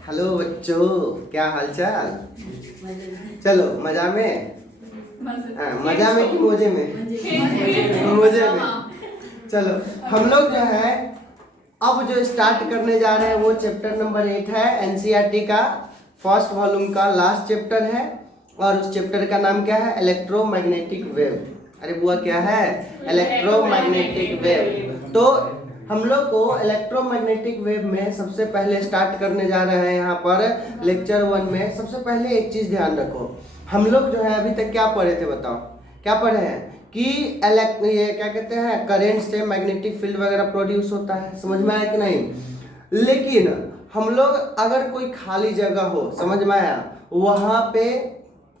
Hello बच्चों, क्या हालचाल। चलो मजा में, मजा में कि मजे में? मजे में। चलो हम लोग जो है अब जो स्टार्ट करने जा रहे हैं वो चैप्टर नंबर 8 है, एनसीईआरटी का फर्स्ट वॉल्यूम का लास्ट चैप्टर है। और उस चैप्टर का नाम क्या है? Electromagnetic wave. अरे बुआ क्या है? Electromagnetic wave. तो हम लोग को इलेक्ट्रोमैग्नेटिक वेव में सबसे पहले स्टार्ट करने जा रहे हैं यहाँ पर लेक्चर 1 में। सबसे पहले एक चीज ध्यान रखो, हम लोग जो है अभी तक क्या पढ़े थे? बताओ क्या पढ़े हैं कि ये क्या कहते हैं, करंट से मैग्नेटिक फील्ड वगैरह प्रोड्यूस होता है। समझ में आया कि नहीं? लेकिन हम लोग अगर कोई खाली जगह हो, समझ में आया, वहां पे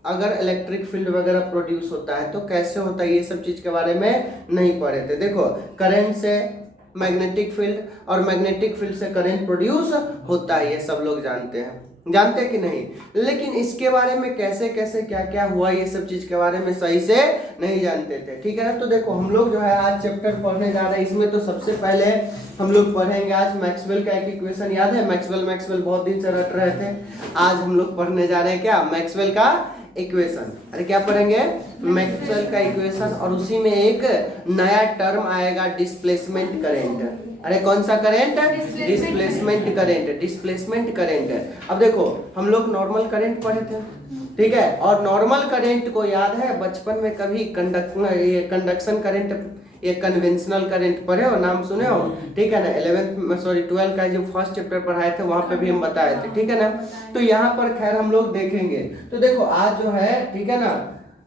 अगर इलेक्ट्रिक फील्ड वगैरह प्रोड्यूस होता है तो कैसे होता है, ये सब चीज के बारे में नहीं पढ़े थे। देखो करंट से मैग्नेटिक फील्ड और मैग्नेटिक फील्ड से करंट प्रोड्यूस होता है, ये सब लोग जानते हैं, जानते कि नहीं? लेकिन इसके बारे में कैसे कैसे क्या क्या हुआ, ये सब चीज के बारे में सही से नहीं जानते थे। ठीक है ना? तो देखो हम लोग जो है आज चैप्टर पढ़ने जा रहे हैं। इसमें तो सबसे पहले हम लोग पढ़ेंगे आज मैक्सवेल का एक इक्वेशन। याद है मैक्सवेल बहुत दिन से रट रहे थे। आज हम लोग पढ़ने जा रहे हैं क्या? मैक्सवेल का इक्वेशन। अरे क्या पढ़ेंगे? मैक्सवेल का इक्वेशन। और उसी में एक नया टर्म आएगा, डिस्प्लेसमेंट करंट। अरे कौन सा current? Displacement current. Displacement current. अब देखो हम लोग नॉर्मल करंट पढ़े थे, ठीक है? और नॉर्मल करंट को याद है बचपन में कभी कंडक्शन करंट, ये कन्वेंशनल करंट पढ़े हो, नाम सुने हो? ठीक है ना? 12 का जो फर्स्ट चैप्टर पढ़ाए थे वहां पे भी हम बताए थे, ठीक है ना? तो यहाँ पर खैर हम लोग देखेंगे। तो देखो आज जो है, ठीक है ना,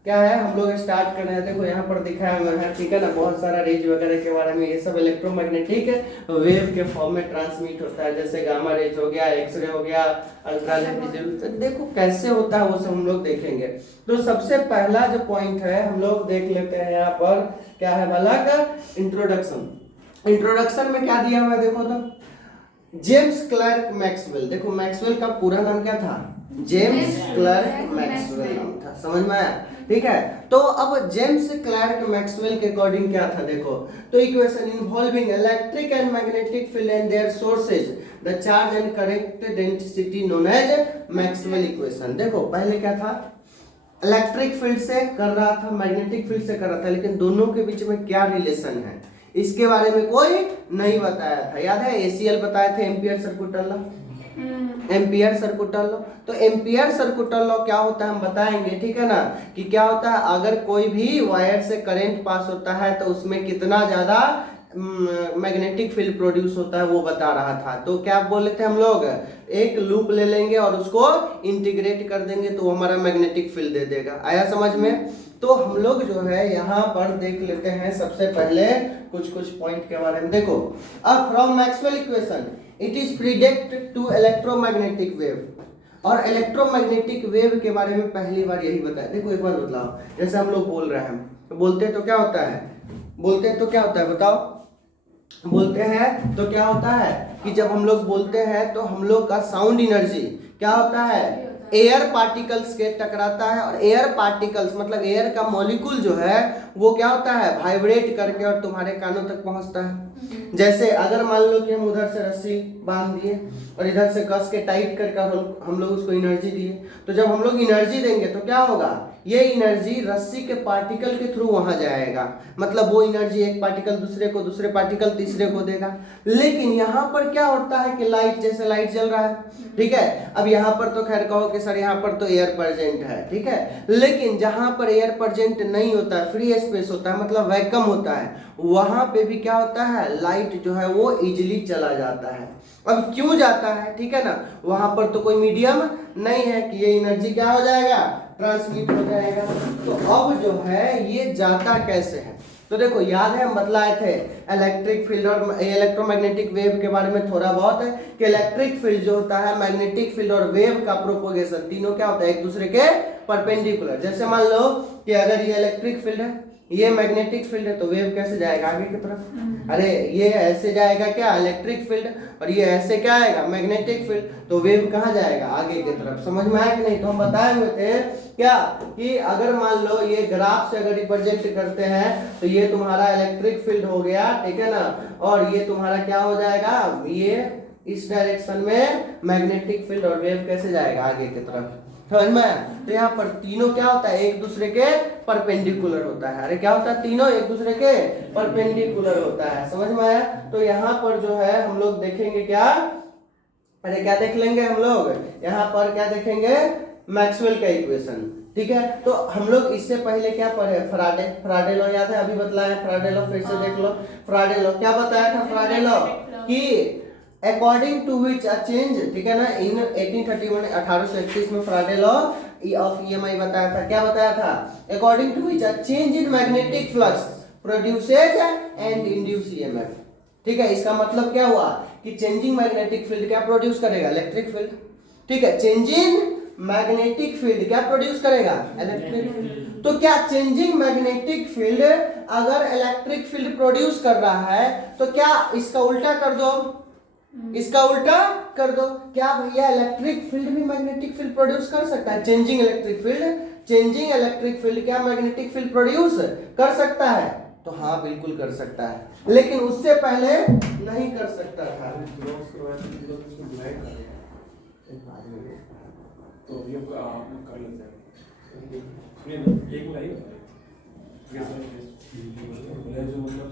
क्या है, हम लोग स्टार्ट कर रहे हैं। देखो यहाँ पर दिखाया हुआ है, ठीक है ना, बहुत सारा रेज वगैरह के बारे में। ये सब इलेक्ट्रोमैग्नेटिक वेव के फॉर्म में ट्रांसमिट होता है, जैसे गामा रेज हो गया, एक्सरे हो गया, अल्ट्रावायलेट। तो देखो कैसे होता है वो सब हम लोग देखेंगे। तो सबसे पहला जो पॉइंट है हम लोग देख लेते हैं यहाँ पर, क्या है वाला का? इंट्रोडक्शन। इंट्रोडक्शन में क्या दिया हुआ है देखो तो, जेम्स क्लर्क मैक्सवेल। देखो मैक्सवेल का पूरा नाम क्या था? जेम्स क्लर्क मैक्सवेल नाम था। समझ में आया? ठीक है। तो अब जेम्स क्लर्क मैक्सवेल के अकॉर्डिंग क्या था देखो तो, equation involving electric and magnetic field and their sources, the charge and current density known as Maxwell equation. देखो पहले क्या था, इलेक्ट्रिक फील्ड से कर रहा था, मैग्नेटिक फील्ड से कर रहा था, लेकिन दोनों के बीच में क्या रिलेशन है इसके बारे में कोई नहीं बताया था। याद है एसीएल बताए थे, ampere circular law. Ampere circular law. तो एम्पियर सर्कुलर लॉ क्या होता है हम बताएंगे, ठीक है ना, कि क्या होता है अगर कोई भी वायर से करंट पास होता है तो उसमें कितना ज्यादा मैग्नेटिक फील्ड प्रोड्यूस होता है वो बता रहा था। तो क्या बोले थे हम लोग, एक लूप ले लेंगे और उसको इंटीग्रेट कर देंगे तो हमारा मैग्नेटिक फील्ड दे देगा। आया समझ में? तो हम लोग जो है यहाँ पर देख लेते हैं सबसे पहले कुछ कुछ पॉइंट के बारे में। देखो अब from Maxwell equation it is predict to electromagnetic wave. और इलेक्ट्रोमैग्नेटिक वेव के बारे में पहली बार यही बताया। देखो एक बार बतलाओ, जैसे हम लोग बोल रहे हैं, तो बोलते हैं तो क्या होता है? बोलते हैं तो क्या होता है बताओ? बोलते हैं तो क्या होता है कि जब हम लोग बोलते हैं तो हम लोग का साउंड एनर्जी क्या होता है? एयर पार्टिकल्स के टकराता है। और एयर पार्टिकल्स मतलब एयर का मॉलिक्यूल जो है वो क्या होता है? वाइब्रेट करके और तुम्हारे कानों तक पहुंचता है। जैसे अगर मान लो कि हम उधर से रस्सी बांध दिए और इधर से कस के टाइट करके हम लोग उसको एनर्जी दिए, तो जब हम लोग एनर्जी देंगे तो क्या होगा? ये एनर्जी रस्सी के पार्टिकल के थ्रू वहां जाएगा, मतलब वो एनर्जी एक पार्टिकल दूसरे को, दूसरे पार्टिकल तीसरे को देगा। लेकिन यहाँ पर क्या होता है कि लाइट, जैसे लाइट जल रहा है, ठीक है, अब यहाँ पर तो खैर कहो कि सर यहाँ पर तो एयर प्रेजेंट है, ठीक है, लेकिन जहां पर एयर प्रेजेंट नहीं होता है, फ्री स्पेस होता है, मतलब वैक्यूम होता है, वहां पे भी क्या होता है? लाइट जो है वो इजिली चला जाता है। अब क्यों जाता है? ठीक है ना, वहां पर तो कोई मीडियम नहीं है कि ये एनर्जी क्या हो जाएगा? ट्रांसमिट हो जाएगा। तो अब जो है ये जाता कैसे है? तो देखो याद है हम बतलाए थे इलेक्ट्रिक फील्ड और इलेक्ट्रोमैग्नेटिक वेव के बारे में थोड़ा बहुत है कि इलेक्ट्रिक फील्ड जो होता है, मैग्नेटिक फील्ड और वेव का प्रोपोगेशन तीनों क्या होता है? एक दूसरे के परपेंडिकुलर। जैसे मान लो कि अगर ये इलेक्ट्रिक फील्ड है, ये मैग्नेटिक फील्ड है, तो वेव कैसे जाएगा? आगे की तरफ। अरे ये ऐसे जाएगा क्या? Electric field. और ये ऐसे क्या आएगा? Magnetic field. तो वेव कहाँ जाएगा? आगे की तरफ। समझ में आया कि नहीं? तो हम बताए हुए थे क्या कि अगर मान लो ये ग्राफ से अगर रिप्रेजेंट करते हैं तो ये तुम्हारा इलेक्ट्रिक फील्ड हो गया, ठीक है ना, और ये तुम्हारा क्या हो जाएगा? ये इस डायरेक्शन में मैग्नेटिक फील्ड और वेव कैसे जाएगा आगे की तरफ, समझ में आया? तो यहाँ पर तीनों क्या होता है, एक दूसरे के परपेंडिकुलर होता है। अरे क्या होता है, तीनों एक दूसरे के परपेंडिकुलर होता है, समझ में आया? तो यहाँ पर जो है हम लोग देखेंगे क्या, अरे क्या देख लेंगे हम लोग, यहाँ पर क्या देखेंगे, मैक्सवेल का इक्वेशन, ठीक है। तो हम लोग इससे पहले क्या पढ़े, फराडे लॉ याद है, अभी बतलाया फराडे लॉ, फिर से देख लो। फराडे लॉ क्या बताया था, फराडे लॉ कि according to which a change, ठीक है ना, इन 1831 1831 में फराडे लॉ ऑफ ईएमआई बताया था, क्या बताया था, according to which a change in magnetic flux produces and induce EMF, ठीक है। इसका मतलब क्या हुआ कि चेंजिंग मैग्नेटिक फील्ड क्या प्रोड्यूस करेगा, इलेक्ट्रिक फील्ड, ठीक है। चेंजिंग मैग्नेटिक फील्ड क्या प्रोड्यूस करेगा, इलेक्ट्रिक फील्ड। तो क्या चेंजिंग मैग्नेटिक फील्ड अगर इलेक्ट्रिक फील्ड प्रोड्यूस कर रहा है तो क्या इसका उल्टा कर दो, इसका उल्टा कर दो, क्या भैया इलेक्ट्रिक फील्ड भी मैग्नेटिक फील्ड प्रोड्यूस कर सकता है, changing electric field, changing electric field क्या मैग्नेटिक फील्ड प्रोड्यूस कर सकता है, तो हाँ बिल्कुल कर सकता है, लेकिन उससे पहले नहीं कर सकता था। तो ये कर लेते हैं, सुनिए ना, एक मिनट आइए जो मतलब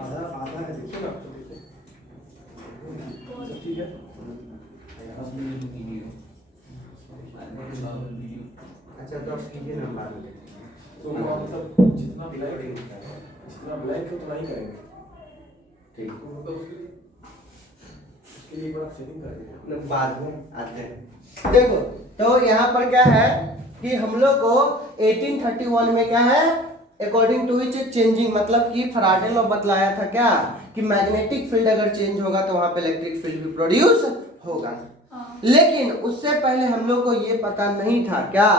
आधा आधा है, देखिए ना, तो देखिए ठीक है। अच्छा 10 कीजिए ना बाद में, तो मतलब जितना ब्लैक है उतना ही करेंगे, ठीक, तो मतलब उसके लिए बड़ा सेटिंग करेंगे बाद में आते हैं। देखो तो यहाँ पर क्या है कि हम लोग को 1831 में क्या है, अकॉर्डिंग टू विच चेंजिंग, मतलब कि फराडे लॉ बतलाया था क्या कि मैग्नेटिक फील्ड अगर चेंज होगा तो वहां पे इलेक्ट्रिक फील्ड भी प्रोड्यूस होगा। लेकिन उससे पहले हम लोग को ये पता नहीं था क्या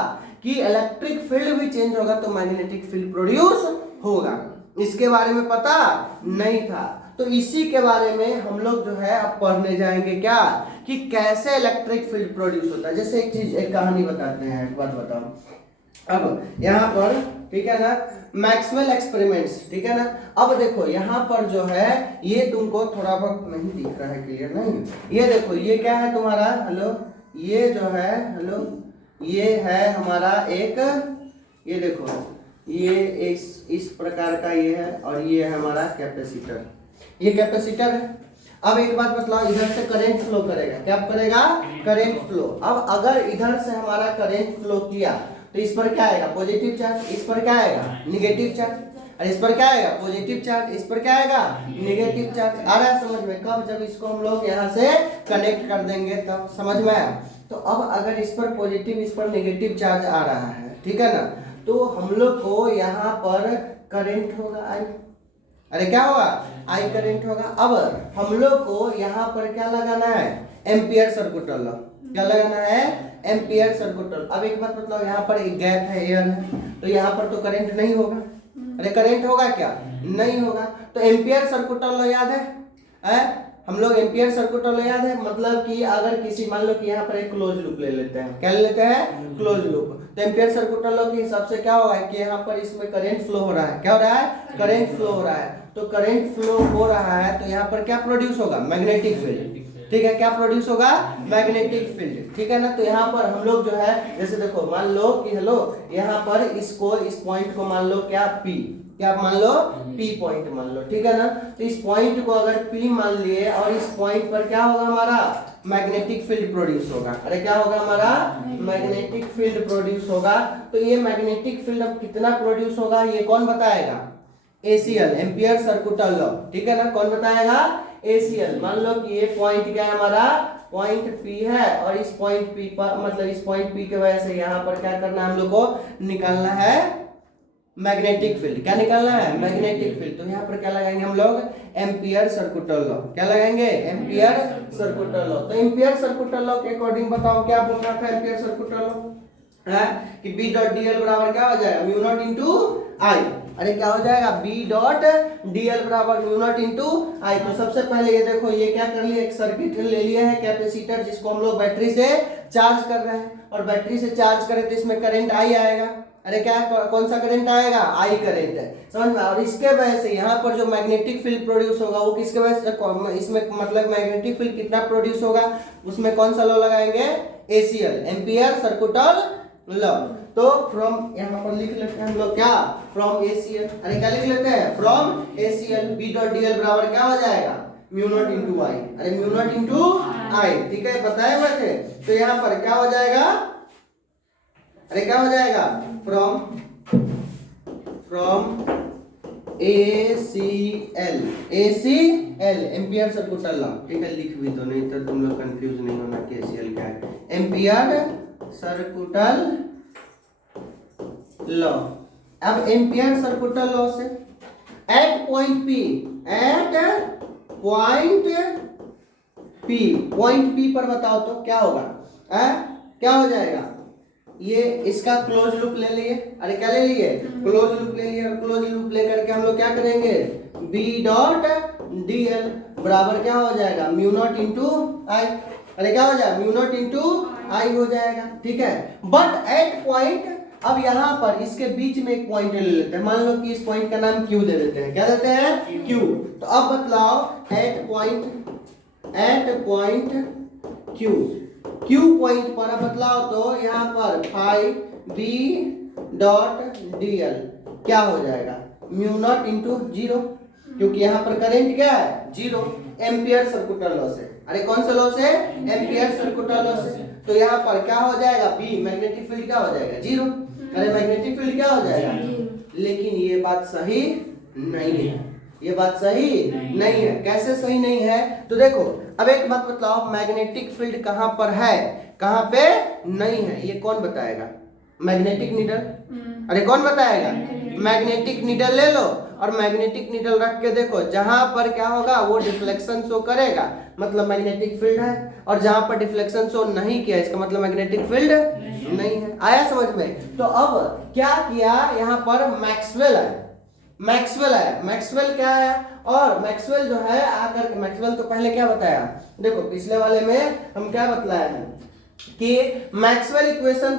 कि इलेक्ट्रिक फील्ड भी चेंज होगा तो मैग्नेटिक फील्ड प्रोड्यूस होगा, इसके बारे में पता नहीं था। तो इसी के बारे में हम लोग जो है अब पढ़ने जाएंगे क्या कि कैसे इलेक्ट्रिक फील्ड प्रोड्यूस होता है। जैसे एक चीज, एक कहानी बताते हैं, एक बात बताओ। अब यहाँ पर ठीक है ना, मैक्सवेल एक्सपेरिमेंट्स, ठीक है ना। अब देखो यहाँ पर जो है ये तुमको थोड़ा बहुत नहीं दिख रहा है, क्लियर नहीं, ये देखो ये क्या है तुम्हारा, हेलो, ये जो है, हेलो, ये है हमारा एक, ये देखो ये इस प्रकार का ये है, और ये है हमारा कैपेसिटर, ये कैपेसिटर है। अब एक बात बतलाओ, इधर से करंट फ्लो करेगा, क्या करेगा, करंट फ्लो। अब अगर इधर से हमारा करंट फ्लो किया तो इस पर क्या आएगा, पॉजिटिव चार्ज, इस पर क्या आएगा, नेगेटिव चार्ज, और इस पर क्या आएगा, पॉजिटिव चार्ज, इस पर क्या आएगा, नेगेटिव चार्ज। आ रहा है समझ में, कब, जब इसको हम लोग यहाँ से कनेक्ट कर देंगे तब, समझ में आया। तो अब अगर इस पर पॉजिटिव, इस पर नेगेटिव चार्ज आ रहा है, ठीक है ना, तो हम लोग को यहाँ पर करंट होगा आई, अरे क्या होगा, आई करंट होगा। अब हम लोग को यहाँ पर क्या लगाना है, एम्पियर सर्किट लॉ, क्या लगाना है, एम्पियर सर्किट लॉ। अब एक बात बताओ, यहाँ पर एक गैप है, एयर है, तो यहाँ पर तो करंट नहीं होगा, अरे करंट होगा क्या, नहीं होगा। तो एम्पियर सर्किट लॉ याद है, हम लोग एम्पियर सर्किट लॉ याद है, मतलब कि अगर किसी, मान लो कि यहाँ पर एक क्लोज लूप ले लेते हैं, क्या ले लेते हैं, क्लोज लूप। तो एम्पियर सर्किट लॉ के हिसाब से क्या होगा कि यहाँ पर इसमें करंट फ्लो हो रहा है, क्या हो रहा है, करंट फ्लो हो रहा है। तो करंट फ्लो हो रहा है तो यहाँ पर क्या प्रोड्यूस होगा, मैग्नेटिक फील्ड, ठीक है, क्या प्रोड्यूस होगा, मैग्नेटिक फील्ड, ठीक है ना। तो यहाँ पर हम लोग जो है, जैसे देखो मान लो कि हेलो, यहाँ पर इसको, इस पॉइंट को मान लो क्या, P, क्या मान लो, P पॉइंट मान लो, ठीक है ना। तो इस पॉइंट को अगर P मान लिए और इस पॉइंट पर क्या होगा, हमारा मैग्नेटिक फील्ड प्रोड्यूस होगा, अरे क्या होगा, हमारा मैग्नेटिक फील्ड प्रोड्यूस होगा। तो ये मैग्नेटिक फील्ड अब कितना प्रोड्यूस होगा, ये कौन बताएगा, ACL, एम्पियर सर्किट लॉ, ठीक है ना, कौन बताएगा, ACL। मान लो कि ये पॉइंट क्या है, हमारा पॉइंट P है, और इस पॉइंट P पर, मतलब इस पॉइंट P के वजह से यहाँ पर क्या करना है, हम लोग को निकालना है मैग्नेटिक फील्ड, क्या निकालना है, मैग्नेटिक फील्ड। तो यहाँ पर क्या लगाएंगे हम लोग, एम्पियर सर्किट लॉ, क्या लगाएंगे, एम्पियर सर्किट लॉ। तो एम्पियर सर्किट लॉ के अकॉर्डिंग बताओ क्या बोल रहा था एम्पियर सर्किट लॉ है कि B डॉट DL बराबर क्या हो जाएगा, म्यू नॉट इंटू आई, अरे क्या हो जाएगा, B डॉट DL बराबर म्यू नॉट इंटू आई। तो सबसे पहले ये देखो, ये क्या कर लिया, एक सर्किट ले लिया है कैपेसिटर, जिसको हम लोग बैटरी से चार्ज कर रहे हैं, और बैटरी से चार्ज करें तो इसमें करंट आई आएगा, अरे क्या कौन सा करंट आएगा, आई करंट है, समझ में। और इसके वजह से यहाँ पर जो मैग्नेटिक फील्ड प्रोड्यूस होगा वो किसके वजह से, इसमें मतलब मैग्नेटिक फील्ड कितना प्रोड्यूस होगा, उसमें कौन सा लॉ लगाएंगे, एसीएल, एम्पियर सर्कुटल लॉ। तो फ्रॉम यहाँ पर लिख लेते हैं हम लोग क्या, फ्रॉम एसीएल, अरे क्या लिख लेते हैं, from ACL B dot DL बराबर क्या हो जाएगा, म्यू नॉट इंटू आई, अरे म्यू नॉट इंटू आई, ठीक है, बताए हुए थे। तो यहाँ पर क्या हो जाएगा, अरे क्या हो जाएगा, from ACL, ACL ampere सर्कुटल law, ठीक है, लिख भी दो नहीं तो तुम लोग कंफ्यूज नहीं होना कि ACL क्या है, एम्पियर सर्कुटल लॉ। अब एम्पियर सर्कुटल लॉ से एट पॉइंट P पर बताओ तो क्या होगा, क्या हो जाएगा, ये इसका क्लोज लूप ले लिए, अरे क्या ले लिए, क्लोज लूप ले लिए, और क्लोज लूप लेकर के हम लोग क्या करेंगे, B डॉट DL बराबर क्या हो जाएगा, म्यू नॉट इंटू आई, अरे क्या हो जाएगा, म्यू नॉट इंटू आई हो जाएगा, ठीक है। बट एट पॉइंट, अब यहाँ पर इसके बीच में एक पॉइंट ले लेते हैं, मान लो कि इस पॉइंट का नाम Q दे देते हैं, क्या देते हैं, Q। तो अब बतलाओ एट पॉइंट Q पॉइंट पर बतलाओ तो यहाँ पर फाई B डॉट DL क्या हो जाएगा, म्यू नॉट इंटू जीरो, क्योंकि यहाँ पर करंट क्या है, जीरो, एम्पियर सर्कुटल लॉ से, अरे कौन से लॉ से, एम्पियर सर्कुटल लॉ से। तो यहाँ पर क्या हो जाएगा, B मैग्नेटिक फील्ड क्या हो जाएगा, जीरो, अरे मैग्नेटिक फील्ड क्या हो जाएगा। लेकिन ये बात सही नहीं है, ये बात सही नहीं है। कैसे सही नहीं है, तो देखो अब एक बात बताओ, मैग्नेटिक फील्ड कहाँ पर है, कहाँ पे नहीं है, ये कौन बताएगा, मैग्नेटिक नीडल, अरे कौन बताएगा, मैग्नेटिक नीडल ले लो और मैग्नेटिक नीडल रख के देखो, जहां पर क्या होगा वो डिफ्लेक्शन शो करेगा, मतलब मैग्नेटिक फील्ड है, और जहां पर डिफ्लेक्शन शो नहीं किया इसका मतलब मैग्नेटिक फील्ड नहीं है। आया समझ में। तो अब क्या किया, यहाँ पर मैक्सवेल आया, मैक्सवेल क्या है, और मैक्सवेल जो है आकर मैक्सवेल तो पहले क्या बताया, देखो पिछले वाले में हम क्या बतलाया है कि मैक्सवेल इक्वेशन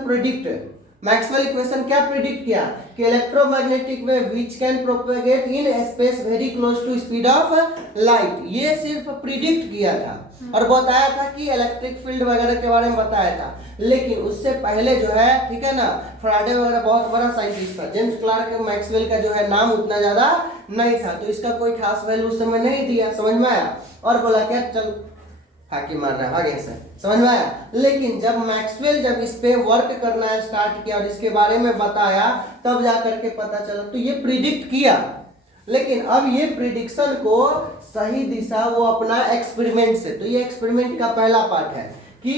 क्या प्रिडिक्ट किया कि electromagnetic wave which can propagate in space very close to speed of light, ये सिर्फ प्रिडिक्ट किया था और बताया था कि इलेक्ट्रिक फील्ड वगैरह के बारे में बताया था। लेकिन उससे पहले जो है, ठीक है ना, फैराडे वगैरह बहुत बड़ा साइंटिस्ट था, जेम्स क्लार्क मैक्सवेल का जो है नाम उतना ज्यादा नहीं था, तो इसका कोई खास वैल्यू उस समय नहीं दिया, समझ में आया, और बोला क्या चल हाकी मार रहा है आगे से, समझ में आया। लेकिन जब मैक्सवेल जब इस पे वर्क करना स्टार्ट किया और इसके बारे में बताया, तब जाकर के पता चला, तो ये प्रिडिक्ट किया, लेकिन अब ये प्रिडिक्शन को सही दिशा वो अपना एक्सपेरिमेंट से, तो ये एक्सपेरिमेंट का पहला पार्ट है कि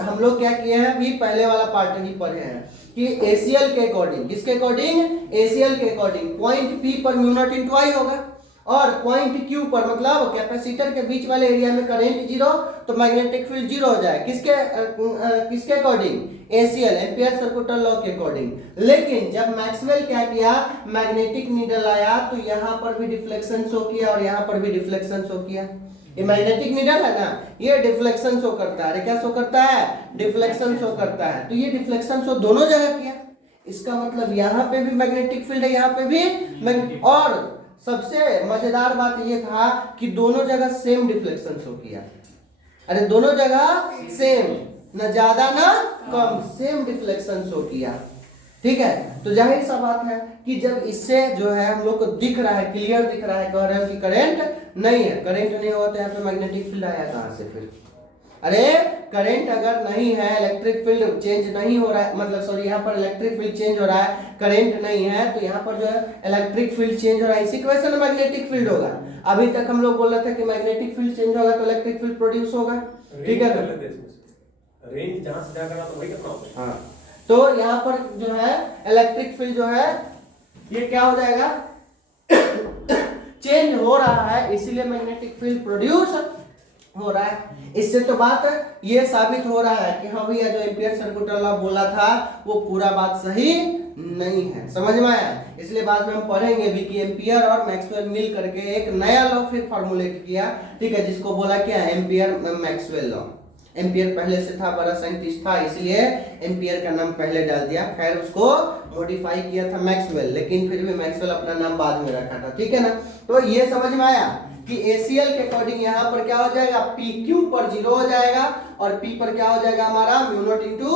हम लोग क्या किए हैं, अभी पहले वाला पार्ट ही पढ़े हैं कि एसीएल के अकॉर्डिंग, किसके अकॉर्डिंग, एसीएल के अकॉर्डिंग पॉइंट P पर म्यू नॉट इंटू आई होगा, और पॉइंट Q पर मतलब कैपेसिटर के बीच वाले एरिया में करंट जीरो, तो मैग्नेटिक फील्ड जीरो हो जाए, किसके अकॉर्डिंग, एसीएल एम्पियर सर्कुटल लॉ के अकॉर्डिंग। लेकिन जब मैक्सवेल क्या किया, मैग्नेटिक नीडल आया तो यहाँ पर भी डिफ्लेक्शन शो किया और यहाँ पर भी डिफ्लेक्शन शो किया। ये मैग्नेटिक नीडल है ना, ये डिफ्लेक्शन शो करता है, क्या शो करता है, डिफ्लेक्शन शो करता है, तो ये डिफ्लेक्शन शो दोनों जगह किया, इसका मतलब यहाँ पे भी मैग्नेटिक फील्ड है, यहाँ पे भी, और सबसे मजेदार बात ये था कि दोनों जगह सेम डिफ्लेक्शन शो किया, अरे दोनों जगह सेम, न ज्यादा ना कम, सेम डिफ्लेक्शन शो किया, ठीक है। तो जाहिर सा बात है कि जब इससे जो है हम लोग को दिख रहा है, क्लियर दिख रहा है, कह रहे हो कि करंट नहीं है, करंट नहीं होता तो यहाँ पे मैग्नेटिक फील्ड आया कहाँ से फिर, अरे करंट अगर नहीं है, इलेक्ट्रिक फील्ड चेंज नहीं हो रहा है, मतलब सॉरी यहाँ पर इलेक्ट्रिक फील्ड चेंज हो रहा है, करंट नहीं है, तो यहाँ पर जो है इलेक्ट्रिक फील्ड चेंज हो रहा है, इसी की वजह से मैग्नेटिक फील्ड होगा। अभी तक हम लोग बोल रहे थे कि मैग्नेटिक फील्ड चेंज होगा तो इलेक्ट्रिक फील्ड प्रोड्यूस होगा, ठीक है, रेंज जहां से जाकर तो वही करना होगा। हाँ, तो यहाँ पर जो है इलेक्ट्रिक फील्ड जो है ये क्या हो जाएगा, चेंज हो रहा है, इसीलिए मैग्नेटिक फील्ड प्रोड्यूस हो रहा है। इससे तो बात ये साबित हो रहा है कि हाँ भैया जो एम्पियर सर्कुटल लॉ बोला था वो पूरा बात सही नहीं है, समझ में आया। इसलिए बाद में हम पढ़ेंगे भी कि एम्पियर और मैक्सवेल मिल करके एक नया लॉ फिर फॉर्मुलेट किया, ठीक है, जिसको बोला क्या, एम्पियर मैक्सवेल लॉ, एम्पियर पहले से था, बड़ा साइंटिस्ट था, इसलिए एम्पियर का नाम पहले डाल दिया। खैर उसको मॉडिफाई किया था मैक्सवेल, लेकिन फिर भी मैक्सवेल अपना नाम बाद में रखा था, ठीक है ना। तो ये समझ में आया कि ACl के अकॉर्डिंग यहाँ पर क्या हो जाएगा, PQ पर 0 हो जाएगा और P पर क्या हो जाएगा हमारा म्यू नॉट इंटू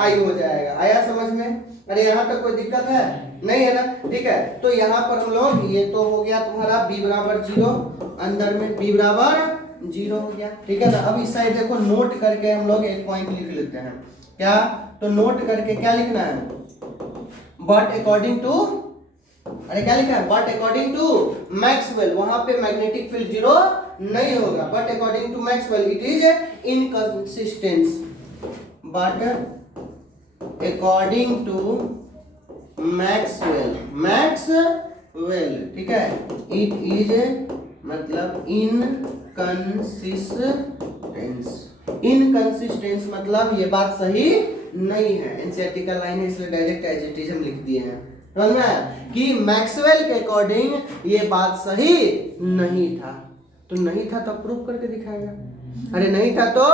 I हो जाएगा। आया समझ में? अरे यहाँ तक कोई दिक्कत है? नहीं है ना, ठीक है। तो यहाँ पर हम लोग, ये तो हो गया तुम्हारा B बराबर 0, अंदर में B बराबर 0 हो गया, ठीक है ना। अब इस साइड देखो, नोट करके हम लोग एक पॉइंट लिख लेते हैं। क्या? तो नोट करके क्या लिखना है, बट अकॉर्डिंग टू, अरे क्या लिखा है, बट अकॉर्डिंग टू मैक्सवेल, वहां पे मैग्नेटिक फील्ड 0 नहीं होगा। But according to Maxwell it is inconsistence, but according to Maxwell, Maxwell, ठीक है, इट इज मतलब इनकंसिस्टेंस मतलब ये बात सही नहीं है। एनसीईआरटी का लाइन है, इसलिए डायरेक्ट एज इट इज हम लिख दिए हैं, समझ में आया कि मैक्सवेल के अकॉर्डिंग ये बात सही नहीं था। तो नहीं था तो प्रूव करके दिखाएगा, अरे नहीं था तो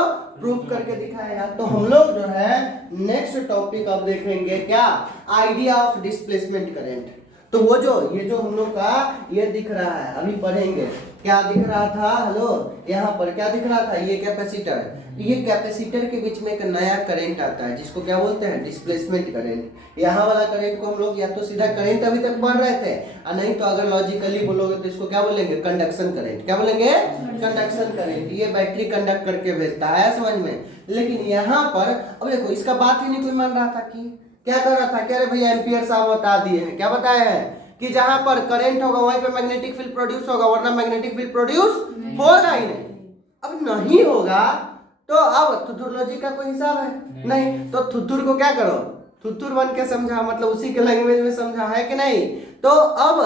प्रूव करके दिखाएगा। तो हम लोग जो है नेक्स्ट टॉपिक अब देखेंगे, क्या, आइडिया ऑफ डिस्प्लेसमेंट करंट। तो वो जो ये जो हम लोग का ये दिख रहा है, अभी पढ़ेंगे, क्या दिख रहा था, हेलो, यहाँ पर क्या दिख रहा था, ये कैपेसिटर, ये कैपेसिटर के बीच में एक नया करंट आता है जिसको क्या बोलते हैं, डिस्प्लेसमेंट करंट। यहाँ वाला करंट को हम लोग या तो सीधा करंट अभी तक पढ़ रहे थे, और नहीं तो अगर लॉजिकली बोलोगे तो इसको क्या बोलेंगे, कंडक्शन करंट। क्या बोलेंगे, कंडक्शन करंट। ये बैटरी कंडक्ट करके भेजता है, समझ में। लेकिन यहाँ पर अब देखो, इसका बात ही नहीं कोई मान रहा था कि क्या कर रहा था, क्या रे भैया एम्पियर साहब बता दिए हैं, क्या बताया है कि जहां पर करंट होगा वहीं पे मैग्नेटिक फील्ड प्रोड्यूस होगा, वरना मैग्नेटिक फील्ड प्रोड्यूस होगा ही नहीं। अब नहीं होगा तो अब थुथुरलॉजी का कोई हिसाब है नहीं, तो थुथुर को क्या करो, थुथुर बन के समझा, मतलब उसी के लैंग्वेज में समझा, है कि नहीं। तो अब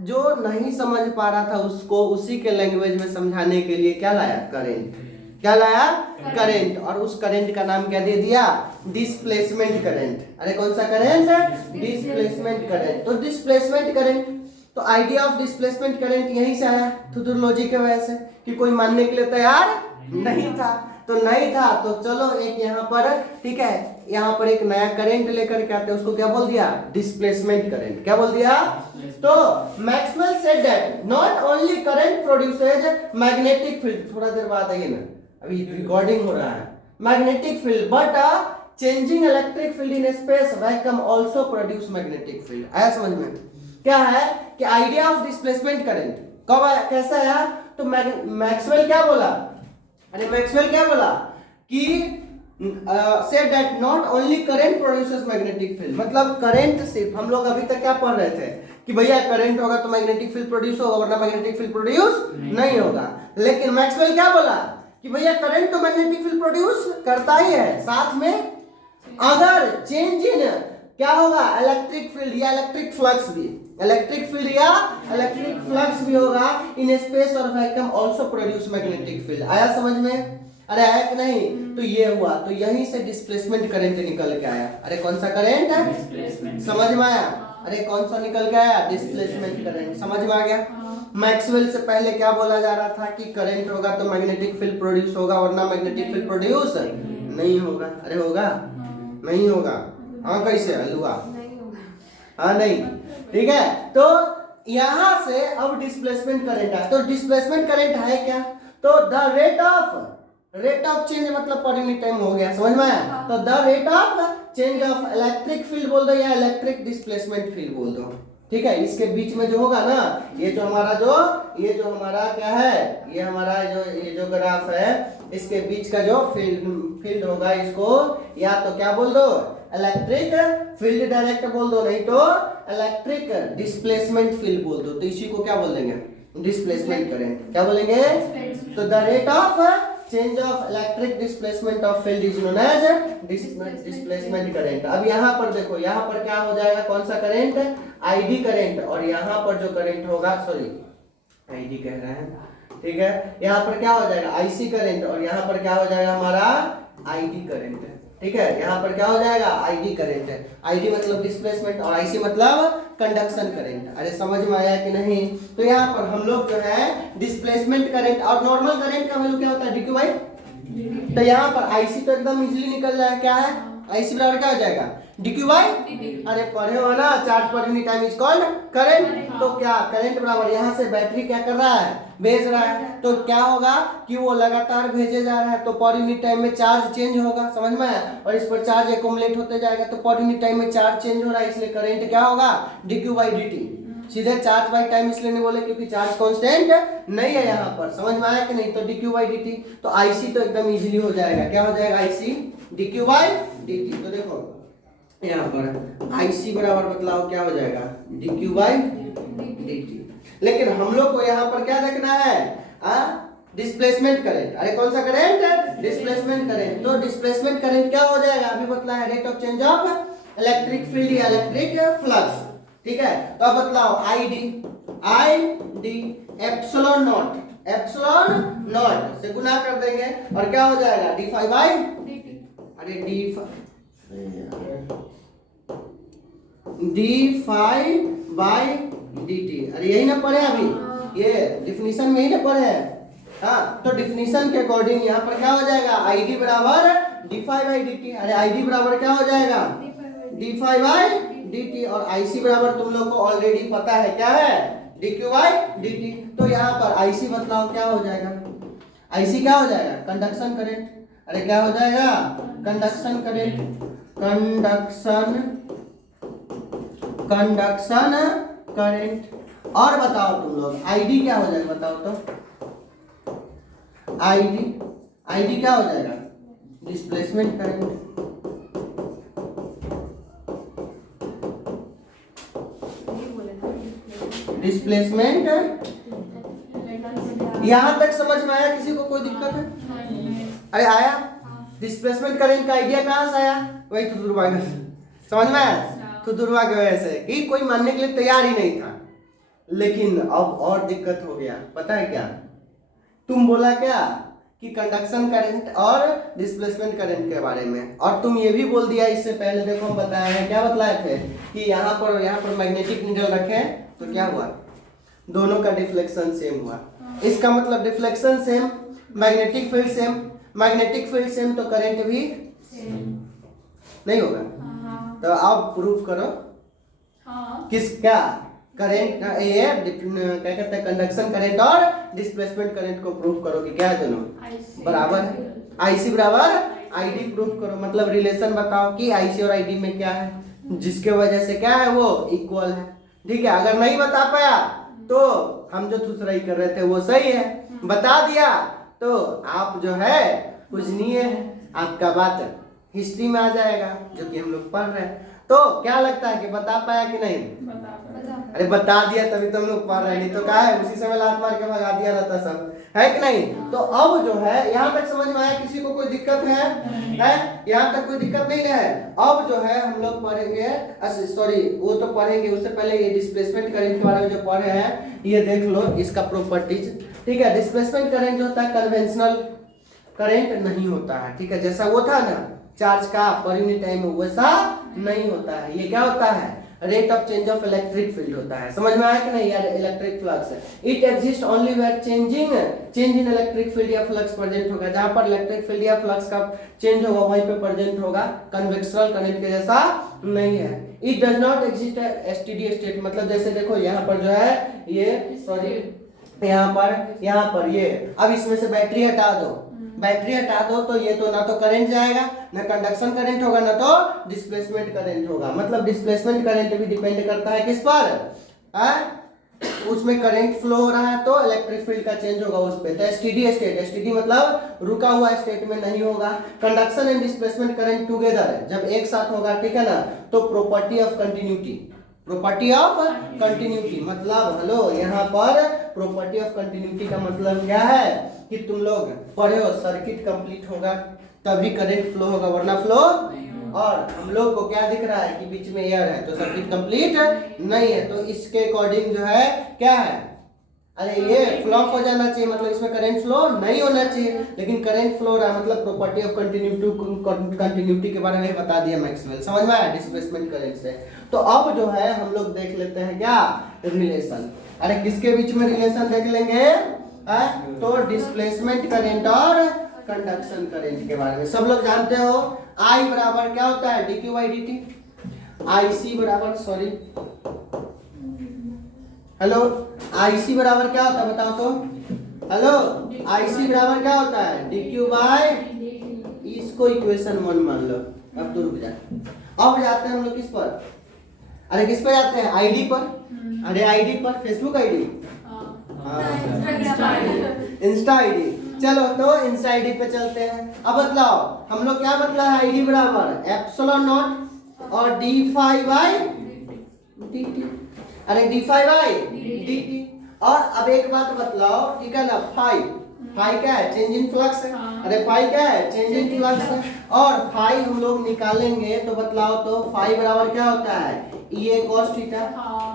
जो नहीं समझ पा रहा था उसको उसी के लैंग्वेज में समझाने के लिए क्या लाया, करंट। क्या लाया, करंट। और उस करंट का नाम क्या दे दिया, डिस्प्लेसमेंट करंट। अरे कौन सा करंट है, डिस्प्लेसमेंट करंट। तो डिस्प्लेसमेंट करंट, तो आइडिया ऑफ डिस्प्लेसमेंट करंट यहीं से आया, थ्योरेटिकल के वजह से, कि कोई मानने के लिए तैयार नहीं था। तो नहीं था तो चलो एक यहाँ पर, ठीक है, यहाँ पर एक नया करंट लेकर के आते हैं, उसको क्या बोल दिया, डिस्प्लेसमेंट करंट। क्या बोल दिया, तो Maxwell said that not only current produces magnetic field, थोड़ा देर बाद आइए ना, अभी रिकॉर्डिंग हो रहा है, magnetic field, but changing electric field in space vacuum also produce magnetic field. आया समझ में? क्या है कि आइडिया ऑफ डिस्प्लेसमेंट करंट कब आया, कैसा आया, तो मैक्सवेल क्या बोला, अरे मैक्सवेल क्या बोला कि said that not only current produces magnetic field, मतलब करंट सिर्फ, हम लोग अभी तक क्या पढ़ रहे थे कि भैया करंट होगा तो मैग्नेटिक फील्ड प्रोड्यूस होगा, वरना मैग्नेटिक फील्ड प्रोड्यूस नहीं होगा। लेकिन मैक्सवेल क्या बोला कि भैया करंट तो मैग्नेटिक फील्ड प्रोड्यूस करता ही है, साथ में अगर चेंज इन क्या होगा, इलेक्ट्रिक फील्ड या इलेक्ट्रिक फ्लक्स भी, इलेक्ट्रिक फील्ड या इलेक्ट्रिक फ्लक्स भी होगा इन स्पेस और vacuum also produce magnetic field. आया समझ में? अरे आया कि नहीं? तो ये हुआ, तो यहीं से डिस्प्लेसमेंट करंट निकल के आया। अरे कौन सा करंट है, समझ में आया? अरे कौन सा निकल के आया, डिस्प्लेसमेंट करंट। समझ में आ गया? मैक्सवेल से पहले क्या बोला जा रहा था कि करंट होगा तो मैग्नेटिक फील्ड प्रोड्यूस होगा, वरना मैग्नेटिक फील्ड प्रोड्यूस नहीं होगा। अरे होगा, नहीं होगा, हाँ कैसे हलवा, हाँ नहीं, ठीक है। तो यहां से अब डिस्प्लेसमेंट करंट है, तो डिस्प्लेसमेंट करंट है क्या, तो द रेट ऑफ चेंज, मतलब पर यूनिट टाइम हो गया, समझ में आया? तो the rate of change of electric field बोल दो या इलेक्ट्रिक डिस्प्लेसमेंट फील्ड बोल दो, ठीक है। इसके बीच में जो होगा ना, ये जो हमारा क्या है, ये हमारा ये जो ग्राफ है, इसके बीच का जो फील्ड होगा, इसको या तो क्या बोल दो, इलेक्ट्रिक फील्ड डायरेक्ट बोल दो, नहीं तो इलेक्ट्रिक डिस्प्लेसमेंट फील्ड बोल दो। तो इसी को क्या बोल देंगे, डिस्प्लेसमेंट करंट। क्या बोलेंगे? तो the rate of change of electric displacement of field is known as displacement current. अब यहाँ पर देखो, यहाँ पर क्या हो जाएगा, कौन सा करंट, आईडी करंट, और यहाँ पर जो करंट होगा, सॉरी आईडी कह रहे हैं, ठीक है, यहाँ पर क्या हो जाएगा, आईसी करंट, और यहाँ पर क्या हो जाएगा हमारा आईडी करंट, ठीक है। यहाँ पर क्या हो जाएगा, आईडी करंट है, आईडी मतलब डिस्प्लेसमेंट और आईसी मतलब कंडक्शन करंट। अरे समझ में आया कि नहीं? तो यहाँ पर हम लोग जो है डिस्प्लेसमेंट करंट और नॉर्मल करंट का वैल्यू क्या होता है, dq बाई तो यहाँ पर आईसी तो एकदम इजीली निकल जाएगा। क्या है आईसी बराबर क्या हो जाएगा dq बाई, अरे पढ़े हो ना, charge per unit time is called current. तो क्या करंट बराबर यहाँ से बैटरी क्या कर रहा है, भेज रहा है, तो क्या होगा कि वो लगातार भेजे जा रहा है, तो पर यूनिट टाइम में चार्ज चेंज होगा, समझ में आया, और इस पर चार्ज एकोमुलेट होते जाएगा, तो पर यूनिट टाइम में चार्ज चेंज हो रहा है, इसलिए करंट क्या होगा dq बाई dt। सीधे चार्ज बाई टाइम इसलिए नहीं बोले क्योंकि चार्ज कांस्टेंट नहीं है यहाँ पर, समझ में आया कि नहीं। तो dq बाई dt, तो आईसी तो एकदम इजीली हो जाएगा। क्या हो जाएगा आईसी dq बाई dt। तो देखो यहाँ पर आईसी बराबर बतलाओ क्या हो जाएगा dq बाई dt। लेकिन हम लोग को यहाँ पर क्या देखना है, डिस्प्लेसमेंट करंट। अरे कौन सा करंट, डिस्प्लेसमेंट करंट। तो डिस्प्लेसमेंट करंट क्या हो जाएगा, अभी बतलाया rate of change of electric field या इलेक्ट्रिक फ्लक्स, ठीक है। तो अब बतलाओ आई डी एप्सिलॉन नॉट से गुना कर देंगे और क्या हो जाएगा डी फाइव बाई dt। अरे डी फाइव बाई dt, अरे यही ना पढ़े अभी, ये डिफिनीशन में ही ना पढ़े हैं। हाँ तो डिफिनीशन के अकॉर्डिंग यहाँ पर क्या हो जाएगा आई डी बराबर डी फाइव बाई dt। अरे आई डी बराबर क्या हो जाएगा डी फाइव बाई dt, और आईसी बराबर तुम लोग को ऑलरेडी पता है क्या है dq बाई dt। तो यहाँ पर आईसी बतलाओ क्या हो जाएगा, आईसी क्या हो जाएगा कंडक्शन करंट। अरे क्या हो जाएगा कंडक्शन करंट, कंडक्शन करंट। और बताओ तुम लोग आईडी क्या हो जाएगा, बताओ तो आईडी क्या हो जाएगा डिस्प्लेसमेंट करंट। डिस्प्लेसमेंट, यहां तक समझ में आया, किसी को कोई दिक्कत है? अरे आया, डिस्प्लेसमेंट करंट का आइडिया कहां से आया, वही थुदुरवा का, समझ में आया, थुदुरवा की वजह से कि कोई मानने के लिए तैयार ही नहीं था। लेकिन अब और दिक्कत हो गया, पता है क्या, तुम बोला क्या कि कंडक्शन करंट और डिस्प्लेसमेंट करंट के बारे में, और तुम ये भी बोल दिया इससे पहले, देखो हम बताए हैं, क्या बतलाए थे कि यहाँ पर मैग्नेटिक नीडल रखे तो क्या हुआ, दोनों का डिफ्लेक्शन सेम हुआ। इसका मतलब deflection same, magnetic field same, magnetic field same तो करंट भी नहीं होगा। तो अब प्रूफ करो किसका करंट, ये क्या कहते हैं कंडक्शन करंट और डिस्प्लेसमेंट करंट को प्रूफ करो कि क्या है दोनों बराबर है। आईसी बराबर आईडी प्रूफ करो, मतलब रिलेशन बताओ कि आईसी और आईडी में क्या है, जिसके वजह से क्या है वो इक्वल है, ठीक है। अगर नहीं बता पाया तो हम जो थुसराई कर रहे थे वो सही है, बता दिया तो आप जो है पूजनीय है, आपका बात हिस्ट्री में आ जाएगा जो कि हम लोग पढ़ रहे हैं। तो क्या लगता है कि बता पाया कि नहीं, अरे बता दिया तभी तो हम लोग पढ़ रहे हैं, नहीं तो क्या है उसी समय लात मार के भगा दिया रहता सब, है कि नहीं। तो अब जो है यहाँ तक समझ में आया, किसी को कोई दिक्कत है यहाँ तक कोई दिक्कत नहीं है। अब जो है हम लोग पढ़ेंगे, सॉरी वो तो पढ़ेंगे, उससे पहले ये डिस्प्लेसमेंट करंट के बारे में जो पढ़े हैं ये देख लो इसका प्रॉपर्टीज, ठीक है। डिस्प्लेसमेंट करंट जो होता है कन्वेंशनल करंट नहीं होता है, ठीक है, जैसा वो था ना चार्ज का पर यूनिट टाइम में वैसा नहीं होता है। ये क्या होता है rate of change of electric field होता है, समझ में आया कि नहीं यार, इलेक्ट्रिक फ्लक्स है, it exist only where change in electric field या फ्लक्स प्रेजेंट होगा, जहां पर इलेक्ट्रिक फील्ड या फ्लक्स का चेंज होगा वहीं पे प्रेजेंट होगा, कन्वेक्शनल करंट के जैसा नहीं है। It does not exist STD state, मतलब जैसे देखो यहाँ पर जो है ये सॉरी यहाँ पर ये, अब इसमें से बैटरी हटा दो, बैटरी हटा दो तो ये तो ना तो करंट जाएगा, ना कंडक्शन करंट होगा, ना तो डिस्प्लेसमेंट करंट होगा। मतलब डिस्प्लेसमेंट करंट भी डिपेंड करता है किस पर, उसमें करंट फ्लो हो रहा है तो इलेक्ट्रिक फील्ड का चेंज होगा उस पे। तो एसटीडी स्टेट, एसटीडी मतलब रुका हुआ स्टेट में नहीं होगा। Conduction and displacement current together है, जब एक साथ होगा, ठीक है ना, तो property of continuity, property of continuity मतलब हेलो, यहाँ पर प्रॉपर्टी ऑफ कंटिन्यूटी का मतलब क्या है कि तुम लोग पढ़े हो सर्किट कंप्लीट होगा तभी करंट फ्लो होगा, वरना फ्लो, और हम लोग को क्या दिख रहा है कि बीच में एयर है तो सर्किट कंप्लीट नहीं है, तो इसके अकॉर्डिंग जो है क्या है, अरे ये फ्लॉप हो जाना चाहिए, मतलब इसमें करंट फ्लो नहीं होना चाहिए, लेकिन करंट फ्लो रहा, मतलब प्रॉपर्टी ऑफ कंटिन्यूटी के बारे में बता दिया मैक्सवेल, समझ में आया डिस्प्लेसमेंट करंट से। तो अब जो है हम लोग देख लेते हैं क्या रिलेशन, अरे किसके बीच में रिलेशन देख लेंगे, तो डिस्प्लेसमेंट करंट और कंडक्शन करंट के बारे में सब लोग जानते हो। I बराबर क्या होता है dq बाई dt। IC बराबर सॉरी हेलो IC बराबर क्या होता है बताओ तो। हेलो IC बराबर क्या होता है dq बाई, इसको इक्वेशन 1 मान लो। अब तो रुक जा, अब जाते हैं हम लोग किस पर, अरे किस पर जाते हैं आईडी पर। अरे आईडी पर फेसबुक आईडी, इंस्टा आईडी। चलो तो इंस्टा आईडी पे चलते हैं। अब बतलाओ हम लोग क्या बतला है आईडी बराबर एप्सिलॉन नॉट और डी फाई बाई dt। अरे डी फाई बाई dt। और अब एक बात बतलाओ ठीक है ना, फाई फाई क्या है चेंज इन फ्लक्स है। अरे फाई क्या है चेंज इन फ्लक्स है। और फाई हम लोग निकालेंगे तो बतलाओ तो फाई बराबर क्या होता है ये cos थीटा,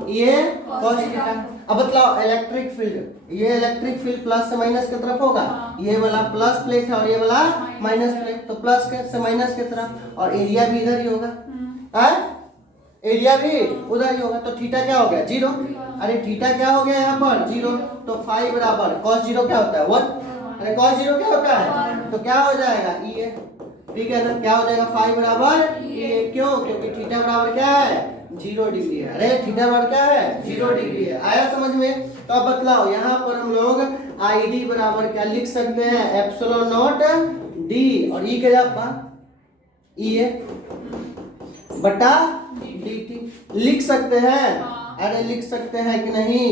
ये cos थीटा। अब बतलाओ इलेक्ट्रिक फील्ड, ये इलेक्ट्रिक फील्ड प्लस से माइनस की तरफ होगा, ये वाला प्लस प्लेट है और ये वाला माइनस प्लेट, तो प्लस से माइनस की तरफ, और एरिया भी इधर ही होगा, एरिया भी उधर ही होगा, तो थीटा क्या हो गया 0। अरे थीटा क्या हो गया यहाँ पर 0, तो फाई बराबर cos 0 क्या होता है 1। अरे cos 0 क्या होता है, तो क्या हो जाएगा ये, ठीक है ना, क्या हो जाएगा फाई बराबर ये, क्यों, क्योंकि थीटा बराबर क्या है 0 डिग्री है। अरे थीटा बराबर क्या है 0 डिग्री है। आया समझ में। तो अब बतलाओ यहाँ पर हम लोग आईडी बराबर क्या लिख सकते हैं एप्सिलॉन नॉट डी और ई के जापा ई बटा dt लिख सकते हैं। अरे लिख सकते हैं कि नहीं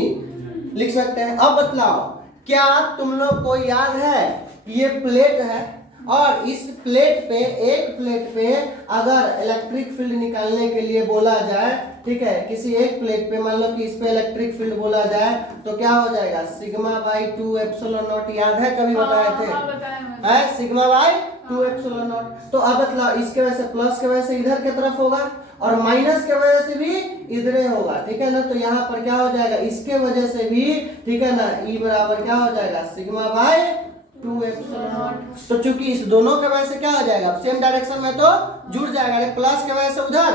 लिख सकते हैं। अब बतलाओ क्या तुम लोग को याद है ये प्लेट है और इस प्लेट पे, एक प्लेट पे अगर इलेक्ट्रिक फील्ड निकालने के लिए बोला जाए, ठीक है, किसी एक प्लेट पे मान लो कि इस पे इलेक्ट्रिक फील्ड बोला जाए तो क्या हो जाएगा सिग्मा बाई 2 एप्सिलॉन नॉट। याद है कभी बताए थे है सिग्मा बाई 2 एप्सिलॉन नॉट। तो अब बतलाओ इसके वजह से प्लस के वजह से इधर की तरफ होगा और माइनस के वजह से भी इधर होगा, ठीक है ना। तो यहाँ पर क्या हो जाएगा इसके वजह से भी, ठीक है ना, ई बराबर क्या हो जाएगा सिग्मा बाई 2 एप्सिलॉन नॉट। तो चूंकि इस दोनों के वजह से क्या हो जाएगा सेम डायरेक्शन में तो जुड़ जाएगा। अरे प्लस के वजह से उधर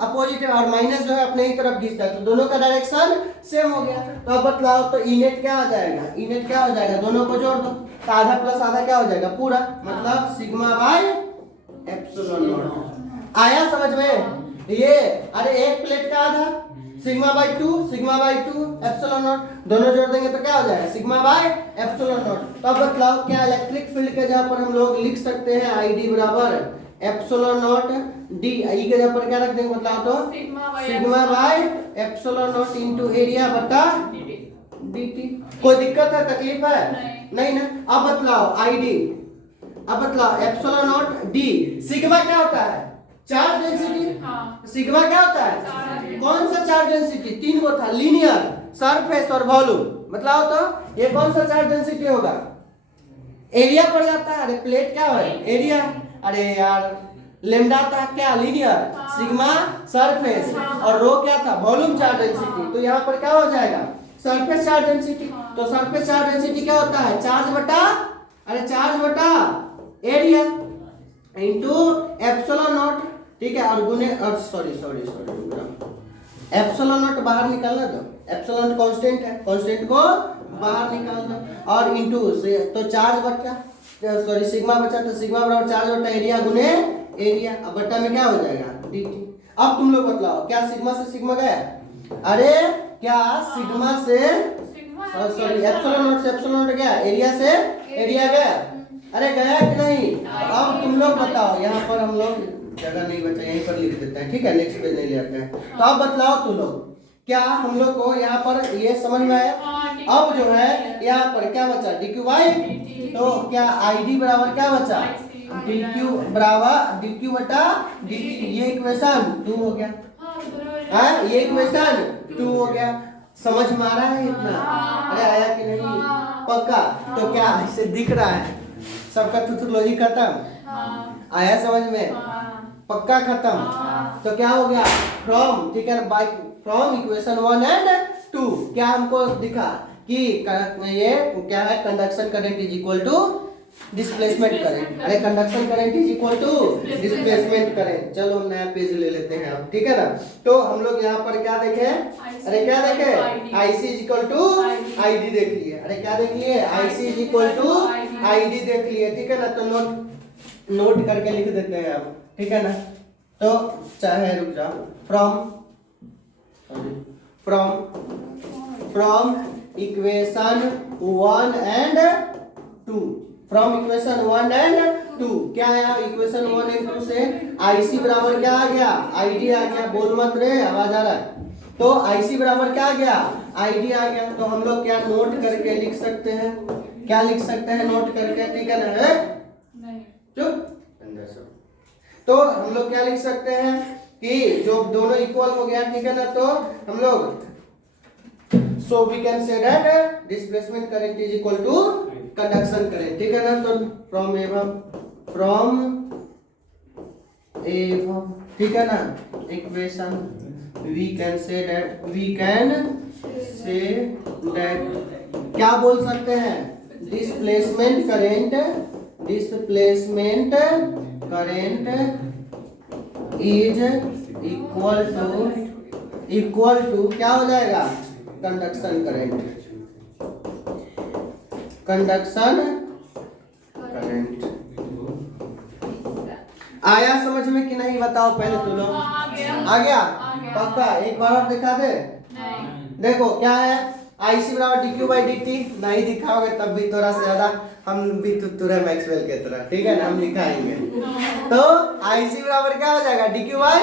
अपोजिट और माइनस जो है अपने ही तरफ खींचता है, तो दोनों का डायरेक्शन सेम हो गया। तो अब बतलाओ तो ई नेट क्या हो जाएगा, ई नेट क्या हो जाएगा, दोनों को जोड़ दो तो आधा प्लस आधा क्या हो जाएगा पूरा, मतलब सिग्मा बाई एप्सिलॉन नॉट। आया समझ में ये। अरे एक प्लेट का आधा सिग्मा बाई 2 एप्सिलॉन नॉट, दोनों जोड़ देंगे तो क्या हो जाएगा सिग्मा बाई एप्सिलॉन नॉट। तो अब बतलाओ क्या इलेक्ट्रिक फील्ड के जगह पर हम लोग लिख सकते हैं आईडी बराबर एप्सिलॉन नॉट डी, आई के जगह पर क्या रख देंगे बतलाओ तो sigma by epsilon not into area बटा dt। कोई दिक्कत है तकलीफ है नहीं ना। अब बतलाओ आईडी, अब बतलाओ एप्सिलॉन नॉट डी, सिग्मा क्या होता है चार्ज डेंसिटी। सिग्मा क्या होता है कौन सा चार्ज डेंसिटी, 3 को था लीनियर, सरफेस और वॉल्यूम। मतलब तो ये कौन सा चार्ज डेंसिटी होगा एरिया पड़ जाता है। अरे प्लेट क्या है एरिया, अरे यार लेमडा था क्या लीनियर, सिग्मा सरफेस और रो क्या था वॉल्यूम चार्ज डेंसिटी। तो यहाँ पर क्या हो जाएगा सरफेस चार्ज डेंसिटी। तो सरफेस चार्ज डेंसिटी क्या होता है चार्ज बटा, अरे चार्ज बटा एरिया इनटू एप्सिलॉन नॉट, ठीक है, और गुने और सॉरी एप्सिलॉन नॉट बाहर निकालना दो, एप्सिलॉन कांस्टेंट है, कांस्टेंट को बाहर निकाल दो और इनटू से तो चार्ज बटा सॉरी सिग्मा बचा तो सिग्मा बराबर चार्ज बटा एरिया गुने एरिया। अब बटा में क्या हो जाएगा dt। अब तुम लोग बतलाओ क्या सिग्मा से सिग्मा गया, अरे क्या सिग्मा से सॉरी एप्सिलॉन नॉट से एप्सिलॉन नॉट गया, एरिया से एरिया गया, अरे गया कि नहीं। अब तुम लोग बताओ, यहाँ पर हम लोग जगह नहीं बचा यहीं पर लिख देते हैं, ठीक है, नेक्स्ट पेज नहीं ले आते हैं। तो अब बतलाओ तुम लोग क्या हम लोग को यहाँ पर ये समझ में आया। अब जो है यहाँ पर क्या बचा dq बाई, तो क्या id बराबर क्या बचा dq बराबर dq बटा dt, ये इक्वेशन 2 हो गया है, ये इक्वेशन 2 हो गया। समझ में आ रहा है इतना, अरे आया कि नहीं पक्का। तो क्या इससे दिख रहा है सबका लॉजिक खत्म, आया समझ में पक्का खत्म। तो क्या हो गया फ्रॉम, ठीक है, बाय फ्रॉम इक्वेशन 1 एंड 2 क्या हमको दिखा कि ये क्या है conduction current is equal to displacement current. अरे conduction current is equal to displacement current. चलो हम नया पेज ले लेते हैं अब, ठीक है ना। तो हम लोग यहाँ पर क्या देखे, अरे क्या देखे IC is equal to ID देख लिए। अरे क्या देख लिए IC is equal to ID देख लिए, ठीक है ना, तो नोट करके लिख देते हैं अब, ठीक है ना। तो चाहे रुक जाओ, from equation 1 and 2, from equation 1 and 2 क्या आया, इक्वेशन 1 एंड 2 से आईसी बराबर क्या आ गया, आईडी आ गया, बोल मत रे आवाज आ रहा है। तो आईसी बराबर क्या आ गया, आईडी आ गया। तो हम लोग क्या नोट करके लिख सकते हैं, क्या लिख सकते हैं नोट करके, ठीक है ना, है चुप। तो हम लोग क्या लिख सकते हैं कि जो दोनों इक्वल हो गया, ठीक है ना, तो हम लोग so we can say that displacement current is equal to conduction current, ठीक है ना। तो from ठीक है ना, equation we can say that क्या बोल सकते हैं, displacement current is equal to क्या हो जाएगा, कंडक्शन करंट आया समझ में कि नहीं, बताओ पहले तुम लोग। आ गया पक्का, एक बार और दिखा दे। देखो क्या है, आईसी बराबर D Q by D T, नहीं दिखाओगे तब भी थोड़ा सा ज्यादा हम भी तुरे मैक्सवेल के तरह, ठीक है ना, हम दिखाएंगे। तो आईसी बराबर क्या हो जाएगा, D Q by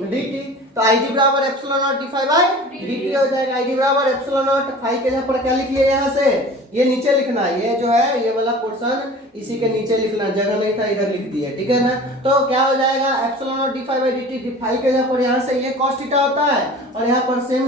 D T. तो आईडी बराबर epsilon nought D phi by D हो जाएगा। आईडी बराबर एप्सिलॉन नॉट फाई के जगह पर क्या लिख लिए, यहाँ से ये नीचे लिखना, ये जो है ये वाला पोर्शन इसी के नीचे लिखना, जगह नहीं था इधर लिख दिया, ठीक है ना। तो क्या हो जाएगा, epsilon nought D phi by D T, phi के जगह पर यहाँ से ये cos थीटा होता है, और यहाँ पर सेम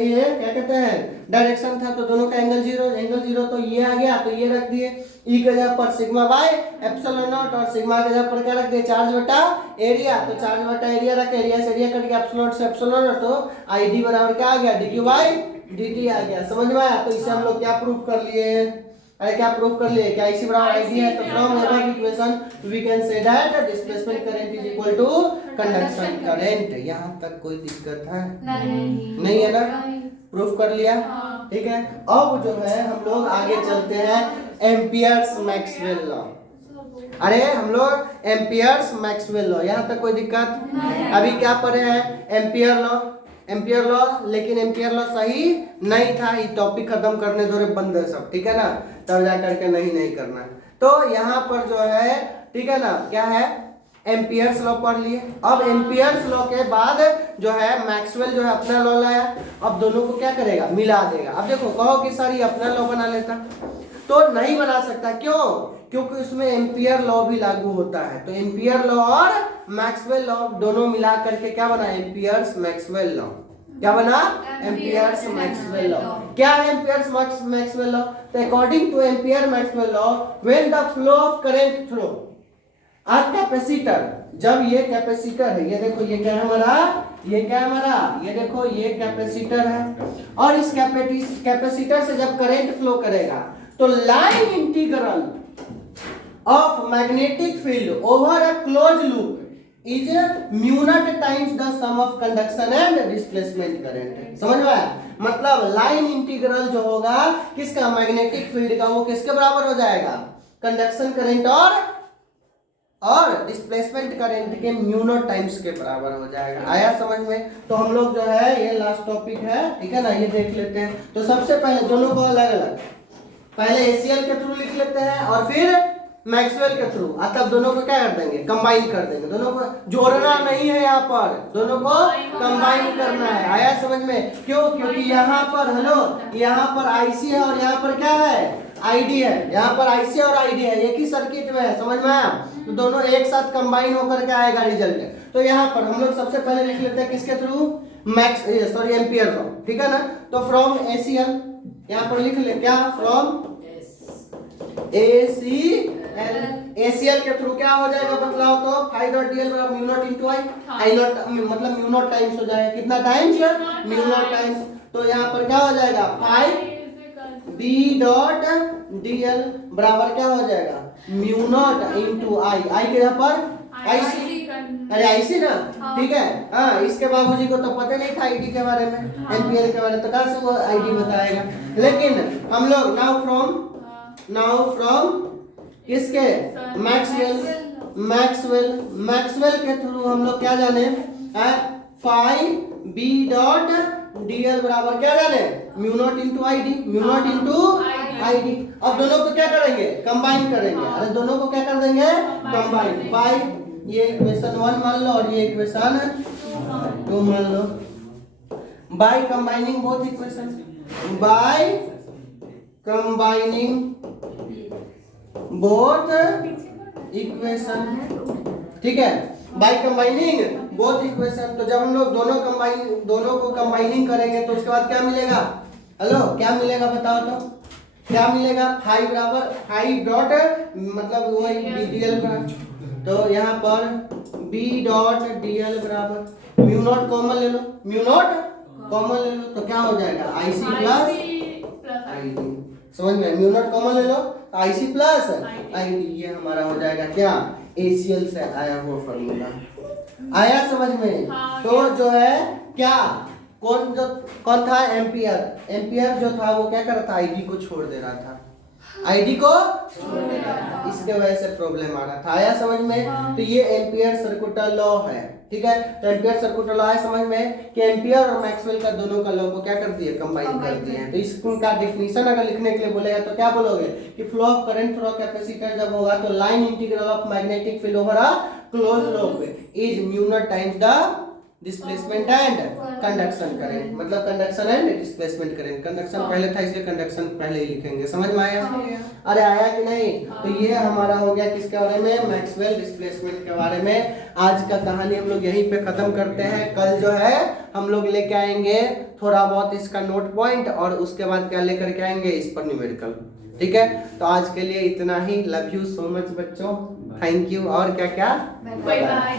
ये क्या कहते हैं डायरेक्शन था, तो दोनों का एंगल जीरो, तो ये आ गया, तो ये रख दिए। ई के जगह पर सिग्मा बाय एप्सिलॉन नॉट, और सिग्मा के जगह पर क्या रख दिए, चार्ज बटा एरिया, तो चार्ज बटा एरिया रखे, एरिया से एरिया कट गया, एप्सिलॉन से एप्सिलॉन, तो आईडी बराबर क्या आ गया, डीक्यू बाय डीटी आ गया। समझ में आया। तो इसे हम लोग क्या प्रूव कर लिए, अरे क्या प्रूव कर लिए, क्या इसी बराबर आईडी है। तो from above equation we can say that displacement current is equal to conduction current. यहाँ तक कोई दिक्कत है नहीं है ना, प्रूफ कर लिया, ठीक है। अब जो है हम लोग आगे चलते हैं एम्पियर्स मैक्सवेल लॉ। अरे हम लोग एम्पियर्स मैक्सवेल लॉ, यहाँ तक कोई दिक्कत, अभी क्या पढ़े हैं एम्पियर लॉ, लेकिन एम्पियर लॉ सही नहीं था, ये टॉपिक खत्म करने दो रे बंदे सब, ठीक है ना, तब जा करके नहीं करना। तो यहाँ पर जो है, ठीक है ना, क्या है एम्पियर्स लॉ पढ़ लिए। अब एम्पियर्स लॉ के बाद जो है मैक्सवेल जो है अपना लॉ लाया, अब दोनों को क्या करेगा, मिला देगा। अब देखो कहो कि सर ये अपना लॉ बना लेता, तो नहीं बना सकता, क्यों, क्योंकि उसमें एम्पियर लॉ भी लागू होता है। तो एम्पियर लॉ और मैक्सवेल लॉ दोनों मिला करके क्या बना, एम्पियर्स मैक्सवेल लॉ। क्या बना, एम्पियर्स मैक्सवेल लॉ। क्या है एम्पियर्स मैक्सवेल लॉ, तो according two ampere Maxwell law when the flow of current through a capacitor, जब ये कैपेसिटर है, ये देखो ये क्या है हमारा, ये देखो ये कैपेसिटर है, और इस कैपेसिटर से जब करंट फ्लो करेगा तो line integral of magnetic field over a close loop is mu not times the sum of conduction and displacement current. समझ में आया, मतलब लाइन इंटीग्रल जो होगा किसका, मैग्नेटिक फील्ड का, वो किसके बराबर हो जाएगा, कंडक्शन करंट और डिस्प्लेसमेंट करंट के म्यू नॉट टाइम्स के बराबर हो जाएगा। आया समझ में। तो हम लोग जो है ये लास्ट टॉपिक है, ठीक है ना, ये देख लेते हैं। तो सबसे पहले दोनों को अलग अलग, पहले एसीएल के थ्रू लिख लेते हैं और फिर मैक्सवेल के थ्रू, तब दोनों को क्या कर देंगे, कंबाइन कर देंगे। दोनों को जोड़ना नहीं है, यहाँ पर दोनों को कंबाइन करना है। आया समझ में, क्यों, क्योंकि यहाँ पर हेलो, यहाँ पर आईसी है और यहाँ पर क्या है, आईडी है। यहाँ पर आईसी और आईडी है, एक ही सर्किट में है, समझ में आया। तो दोनों एक साथ कंबाइन होकर के आएगा रिजल्ट। तो यहाँ पर हम लोग सबसे पहले लिख लेते हैं किसके थ्रू, एम्पियर लॉ, ठीक है ना। तो फ्रॉम एसीएल यहाँ पर लिख ले, क्या, फ्रॉम एसीएल के थ्रू क्या हो जाएगा, बतलाओ तो, फाई डॉट डीएल बराबर mu naught into I not, मतलब म्यू नॉट टाइम्स हो जाएगा, कितना टाइम्स, म्यू नॉट टाइम्स। तो यहाँ पर क्या हो जाएगा, फाई बी डॉट डीएल बराबर क्या हो जाएगा, म्यू नॉट इनटू आई, आई के यहाँ पर आईसी, अरे आईसी ना, ठीक है। हाँ, इसके बाबूजी को तो पता नहीं था आईडी के बारे में, एम्पियर के बारे में, तो कहाँ से वो आईडी बताएगा। लेकिन हम लोग नाउ फ्रॉम नाउ फ्रॉम किसके, मैक्सवेल के थ्रू हम लोग क्या जाने, फाई बी डॉट डीएल बराबर क्या जाने, mu naught into I D, mu naught into I D. अब दोनों को क्या करेंगे, कंबाइन करेंगे। अरे दोनों को क्या कर देंगे, कंबाइन बाय, ये इक्वेशन 1 मान लो और ये इक्वेशन 2 मान लो। By combining both equation, by combining both equation, ठीक है, बाय कंबाइनिंग बोथ इक्वेशन। तो जब हम लोग दोनों को कंबाइनिंग करेंगे तो उसके बाद क्या मिलेगा, हेलो क्या मिलेगा बताओ तो, क्या मिलेगा, फाइव बराबर फाइव डॉट मतलब वही डीएल बराबर, तो यहाँ पर बी डॉट डीएल बराबर म्यू नॉट कॉमन ले लो, म्यू नॉट कॉमन ले लो तो क्या हो जाएगा, आईसी प्लस आईडी, समझ में, म्यू नॉट कॉमन ले लो आईसी प्लस आईडी, ये हमारा हो जाएगा क्या, एसीएल से आया हुआ फॉर्मूला। आया समझ में। तो जो है क्या, कौन था, एम्पियर जो था वो क्या कर रहा था, आईडी को छोड़ दे रहा था, आईडी को छोड़ दे रहा था, इसके वजह से प्रॉब्लम आ रहा था। आया समझ में। तो ये एम्पियर सर्कुलर लॉ है, ठीक है। तो एम्पियर सर्कुलर लॉ है समझ में कि एम्पियर और मैक्सवेल का दोनों का लॉ को क्या कर दिए, कंबाइन कर दिए हैं। तो इसका डेफिनेशन अगर लिखने के लिए बोलेगा तो क्या बोलोगे कि flow of current through capacitor जब होगा तो line integral of magnetic field over a close loop is mu not times the displacement and conduction current, मतलब conduction and displacement current, conduction पहले था इसलिए कंडक्शन पहले ही लिखेंगे, समझ में आया। अरे आया कि नहीं। तो ये हमारा हो गया किसके बारे में, मैक्सवेल डिस्प्लेसमेंट के बारे में। आज का कहानी हम लोग यहीं पे खत्म करते हैं। कल जो है हम लोग लेके आएंगे थोड़ा बहुत इसका नोट पॉइंट और उसके बाद क्या लेकर के आएंगे, इस पर न्यूमेरिकल, ठीक है। तो आज के लिए इतना ही। लव यू सो मच बच्चों, थैंक यू। और क्या क्या, बाय बाय।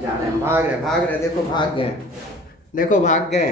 जा रहे हैं, भाग रहे, देखो भाग गए, देखो भाग गए।